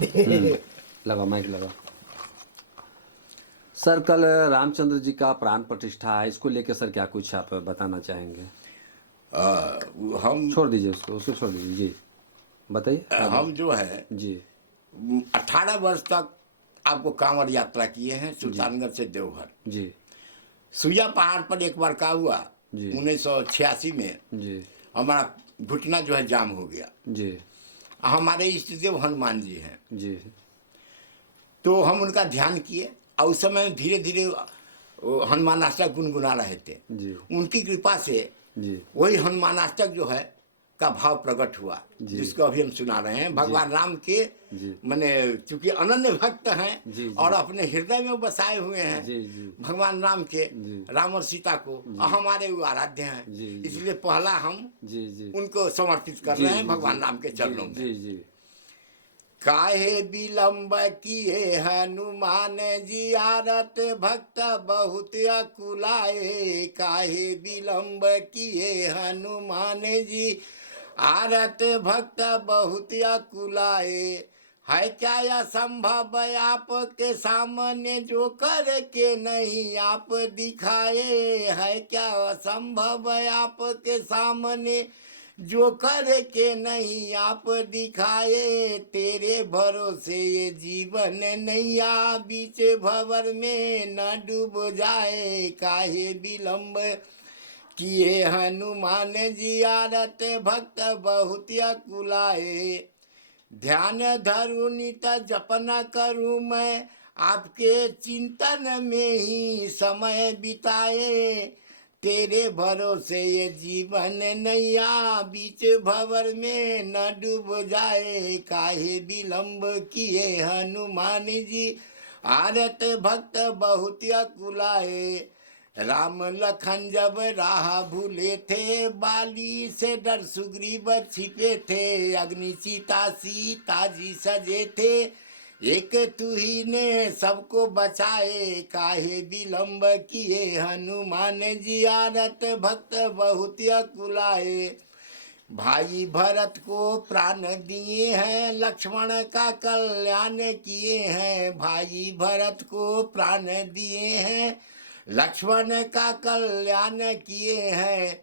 लगा माइक लगा। सर कल रामचंद्र जी का प्राण प्रतिष्ठा है, इसको लेकर सर क्या कुछ आप बताना चाहेंगे? हम छोड़ दीजिए उसको, उसको छोड़ दीजिए जी। बताइए आगे। हम जो है जी 18 वर्ष तक आपको कांवड़ यात्रा किए हैं जी सुल्तानगंज से देवघर। जी सुइया पहाड़ पर एक बार का हुआ जी 1986 में, जी हमारा घुटना जो है जाम हो गया। जी हमारे इष्ट देव हनुमान जी हैं, जी तो हम उनका ध्यान किए और उस समय धीरे धीरे हनुमान अष्टक गुनगुना रहे थे। जी उनकी कृपा से जी वही हनुमान अष्टक जो है का भाव प्रकट हुआ, जी जिसको अभी हम सुना रहे हैं। जी भगवान राम के जी माने चूंकि अनन्य भक्त हैं जी और जी अपने हृदय में बसाए हुए हैं जी जी भगवान राम के, जी राम और सीता को, और हमारे वो आराध्य हैं। जी जी इसलिए पहला हम जी जी उनको समर्पित कर जी रहे हैं जी भगवान राम के जी चरणों में। जी जी काहे विलंब किए हनुमान जी, आरत भक्त बहुत अकुलाए। काहे विलंब किए हनुमान जी, आरत भक्त बहुत अकुलाए। है क्या असंभव आपके सामने, जो कर के नहीं आप दिखाए। है क्या असंभव आपके सामने, जो कर के नहीं आप दिखाए। तेरे भरोसे ये जीवन नैया, बीच भंवर में न डूब जाए। काहे विलंब किए हनुमान जी, आरत भक्त बहुत अकुलाए। ध्यान धरू नित जपना करूँ मैं, आपके चिंतन में ही समय बिताए। तेरे भरोसे ये जीवन नैया, बीच भंवर में न डूब जाए। काहे विलंब किए हनुमान जी, आरत भक्त बहुत अकुलाए। राम लखन जब राह भूले थे, बाली से डर सुग्रीव छिपे थे। अग्नि चिता सीता जी सजे थे, एक तू ही ने सबको बचाए। काहे विलंब किए हनुमान जी, आरत भक्त बहुत अकुलाए। भाई भरत को प्राण दिए हैं, लक्ष्मण का कल्याण किए हैं। भाई भरत को प्राण दिए हैं, लक्ष्मण का कल्याण किए हैं।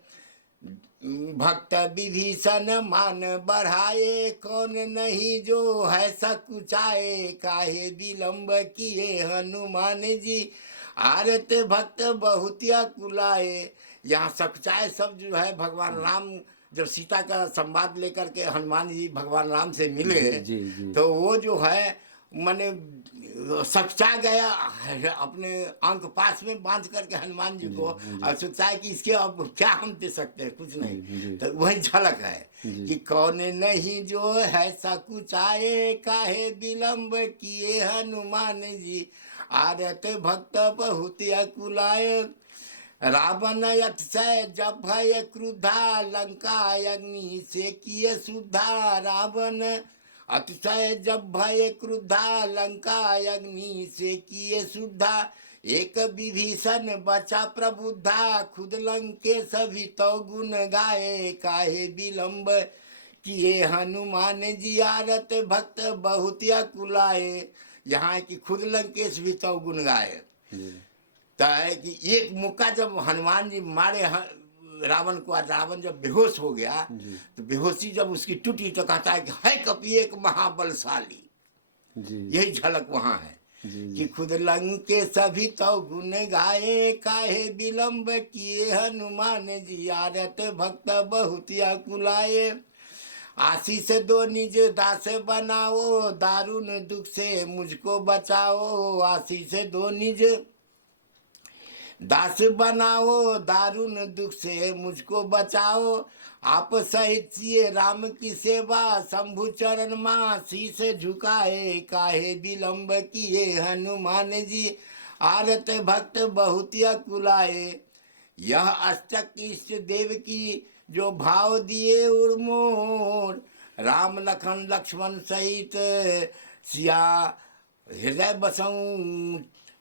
भक्त विभीषण मान बढ़ाए, कौन नहीं जो है सकुचाए। काहे विलंब किए हनुमान जी, आरत भक्त बहुत अकुलाए। यहाँ सकुचाए सब जो है भगवान राम जब सीता का संवाद लेकर के हनुमान जी भगवान राम से मिले, जी जी जी तो वो जो है माने सच्चा गया अपने अंक पास में बांध करके हनुमान जी जी को, जी और सोचा है कि इसके अब क्या हम दे सकते हैं, कुछ नहीं। जी जी तो वही झलक है जी कि कौन नहीं जो है सकुचाए। काहे विलंब किए हनुमान जी, आरत भक्त बहुत अकुलाए। रावण अतिशय जब भय क्रुद्धा, लंका अग्नि से किए शुद्धा। रावण अतिशय जब भय क्रुद्धा, लंका अग्नि से किए शुद्धा। एक विभीषण बचा प्रबुद्धा, खुद लंके सभी तो गुण गाए। काहे विलंब किए हनुमान जी, आरत भक्त बहुत अकुलाए। यहाँ की खुद लंकेश भी तो गुण गाए। जी तो है कि एक मुक्का जब हनुमान जी मारे रावण को, आज रावण जब बेहोश हो गया, जी तो बेहोशी जब उसकी टूटी तो कहता है कि है कपि एक महाबलशाली। जी यही झलक वहाँ है जी कि जी खुद लंके सभी तो गुण गाए। काहे विलंब किए हनुमान जी, आरत भक्त बहुत अकुलाए। आशीष दो निज दास बनाओ, दारुण दुख से मुझको बचाओ। आशीष दो निज दास बनाओ, दारुण दुख से मुझको बचाओ। आप सहित सिए राम की सेवा, शंभु चरण माँ शीस झुकाए। काहे विलंब किए हनुमान जी, आरत भक्त बहुत अकुलाए। यह अष्टक इष्ट देव की जो भाव दिए उर्मोर, राम लखन लक्ष्मण सहित सिया हृदय बसऊँ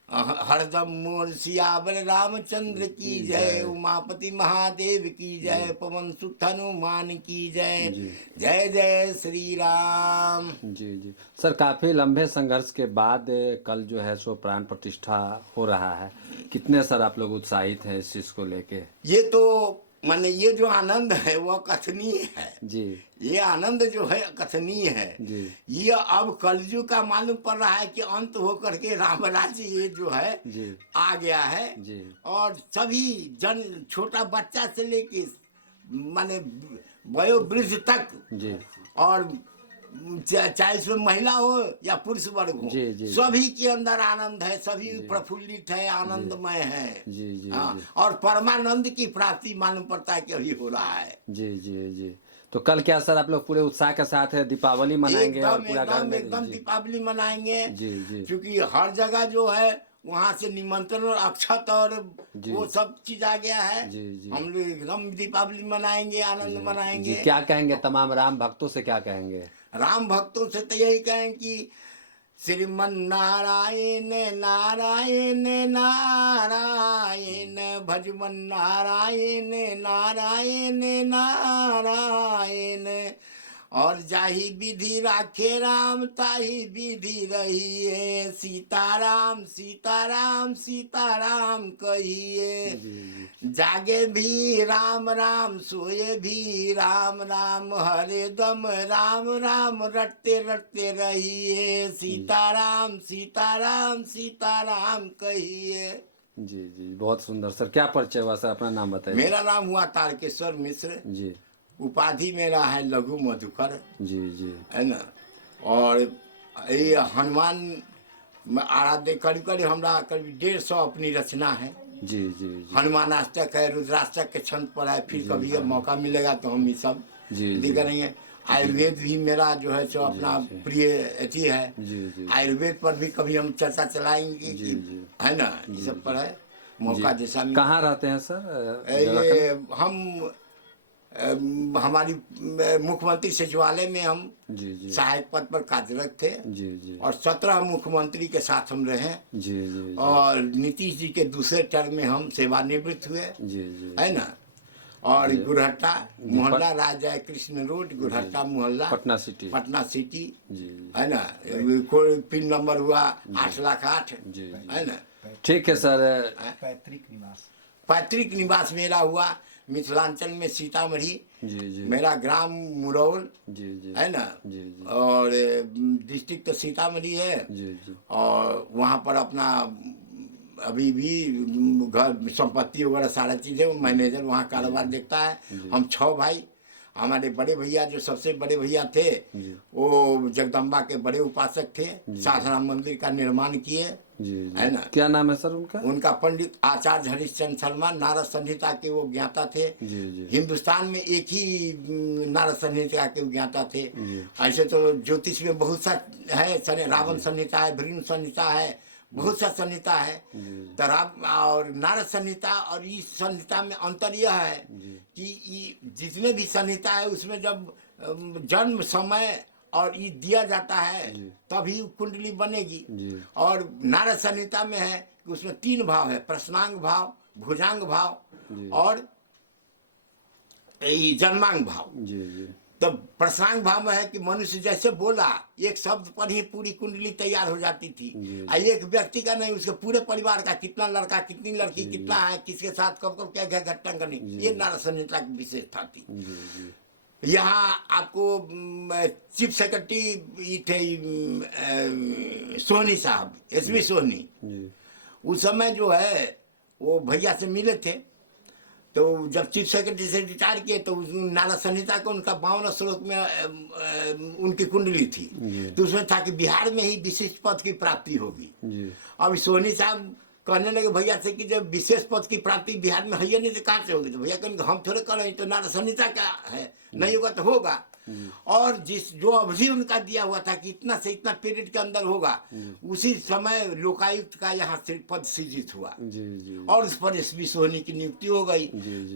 हरदम मोर सियावर रामचंद्र की जय, उमापति महादेव की जय, पवन सुत हनुमान की जय, जी जय जय श्री राम। जी जी सर, काफ़ी लंबे संघर्ष के बाद कल जो है सो प्राण प्रतिष्ठा हो रहा है। कितने सर आप लोग उत्साहित हैं इस चीज़ को लेके? ये तो माने ये जो आनंद है वो कथनीय है। जी ये आनंद जो है कथनीय है। जी ये अब कलयुग का मालूम पड़ रहा है कि अंत होकर के राम राज्य ये जो है जी आ गया है। जी और सभी जन, छोटा बच्चा से लेके माने वयोवृद्ध तक, जी और चाहे इसमें महिला हो या पुरुष वर्ग हो, जी जी सभी के अंदर आनंद है, सभी प्रफुल्लित है, आनंदमय है। जी जी हाँ, जी और परमानंद की प्राप्ति मालूम पड़ता है कि अभी हो रहा है। जी जी जी। तो कल क्या सर आप लोग पूरे उत्साह के साथ है दीपावली मनाएंगे और एकदम पूरा घर एकदम में? एकदम जी दीपावली मनाएंगे। जी जी क्योंकि हर जगह जो है वहाँ से निमंत्रण और अक्षत और जी वो सब चीज आ गया है। जी जी हम लोग एकदम दीपावली मनाएंगे, आनंद जी, मनाएंगे। क्या कहेंगे तमाम राम भक्तों से, क्या कहेंगे? राम भक्तों से तो यही कहें कि श्रीमन नारायण नारायण नारायण, भजमन नारायण नारायण नारायण, और जाही विधि राखे राम ताही विधि रहिए, सीताराम सीताराम सीताराम कहिए। जी जी जागे भी राम राम, सोए भी राम राम, हरे दम राम राम, रटते रटते रहिए, सीताराम सीताराम सीताराम कहिए। जी जी, बहुत सुंदर सर। क्या परिचय हुआ सर? अपना नाम बताइए। मेरा नाम हुआ तारकेश्वर मिश्र, जी उपाधि मेरा है लघु मधुकर, जी जी है ना। और ये हनुमान आराध्य करीब करीब हमरा करीब 150 अपनी रचना है। जी जी जी हनुमान अष्टक है, रुद्राष्टक के छंद पर है। फिर कभी अब मौका मिलेगा तो हम ये सब जी दी करेंगे। आयुर्वेद भी मेरा जो है सो अपना जी। प्रिय अथी है। जी जी आयुर्वेद पर भी कभी हम चर्चा चलाएंगे जी कि जी है ना, ये सब पर है। मौका जैसा मिले। कहाँ रहते हैं सर? ये हम हमारी मुख्यमंत्री सचिवालय में हम जी जी सहायक पद पर कार्यरत थे। जी जी और 17 मुख्यमंत्री के साथ हम रहे। जी जी और नीतीश जी के दूसरे टर्म में हम सेवानिवृत्त हुए, जी जी है ना। और गुरहट्टा मोहल्ला, राजा कृष्ण रोड, गुरहट्टा मोहल्ला, पटना सिटी। पटना सिटी, जी है ना। कोई पिन नंबर हुआ 8,08,000, जी है ना। ठीक है सर। पैतृक निवास मेरा हुआ मिथिलांचल में सीतामढ़ी। जी जी मेरा ग्राम मुरौल, जी जी है ना। जी जी और डिस्ट्रिक्ट तो सीतामढ़ी है। जी जी और वहाँ पर अपना अभी भी घर संपत्ति वगैरह सारा चीज़ें, वो मैनेजर वहाँ कारोबार देखता है। हम 6 भाई। हमारे बड़े भैया जो सबसे बड़े भैया थे वो जगदम्बा के बड़े उपासक थे, सासाराम मंदिर का निर्माण किए, जी है ना। क्या नाम है सर उनका? उनका पंडित आचार्य हरिश्चंद्र शर्मा, नारद संहिता के वो ज्ञाता थे। जी जी हिंदुस्तान में एक ही नारद संहिता के ज्ञाता थे। ऐसे तो ज्योतिष में बहुत सा है, रावण संहिता है, भृगु संहिता है, बहुत सा संहिता है। तो और नारद संहिता और इस संहिता में अंतर यह है कि जितने भी संहिता है उसमें जब जन्म समय और ये दिया जाता है तभी कुंडली बनेगी। और नारद संहिता में है कि उसमें 3 भाव है, प्रश्नांग भाव, भुजांग भाव और जन्मांग भाव। जी जी तो प्रश्नांग भाव में है कि मनुष्य जैसे बोला, एक शब्द पर ही पूरी कुंडली तैयार हो जाती थी। एक व्यक्ति का नहीं, उसके पूरे परिवार का, कितना लड़का कितनी लड़की, कितना है, किसके साथ कब कब क्या क्या घटना करनी, ये नारद संहिता की विशेषता थी। यहाँ आपको चीफ सेक्रेटरी थे सोहनी साहब, एसवी सोहनी। उस समय जो है वो भैया से मिले थे। तो जब चीफ सेक्रेटरी से रिटायर किए तो नारद संहिता को उनका 52 श्लोक में उनकी कुंडली थी। तो उसमें था कि बिहार में ही विशिष्ट पद की प्राप्ति होगी। अब सोहनी साहब कहने लगे भैया से कि जब विशेष पद की प्राप्ति बिहार में है नहीं तो कहाँ से होगी। तो भैया कहेंगे हम थोड़े कर रहे हैं, तो नारद संहिता का है, नहीं होगा तो होगा। और जो अवधि उनका दिया हुआ था कि इतना से इतना पीरियड के अंदर होगा, उसी समय लोकायुक्त का यहाँ से पद सृजित हुआ। और उस पर एसवी सोहनी की नियुक्ति हो गई।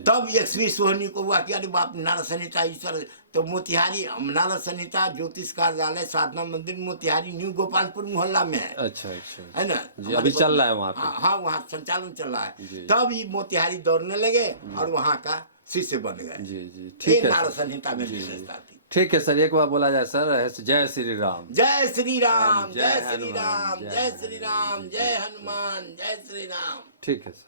तब एसवी सोहनी को हुआ कि अरे बाप, नारद संहिता इस तरह तो मोतिहारी अमनाला संहिता ज्योतिष कार्यालय साधना मंदिर मोतिहारी न्यू गोपालपुर मोहल्ला में है अच्छा अच्छा है ना। जी, अभी चल रहा है वहाँ पे। हाँ हाँ, वहाँ संचालन चल रहा है। जी। तब ये मोतिहारी दौड़ने लगे और वहाँ का शिष्य बन गए। जी जी ये ठीक है नारद सर। संहिता में जी, विशेषता थी। ठीक है सर, एक बार बोला जाए सर, जय श्री राम। जय श्री राम, जय जय श्री हनुमान, राम, जय जय श्री हनुमान, राम, जी, जय जी। हनुमान, जय श्री राम। ठीक है सर।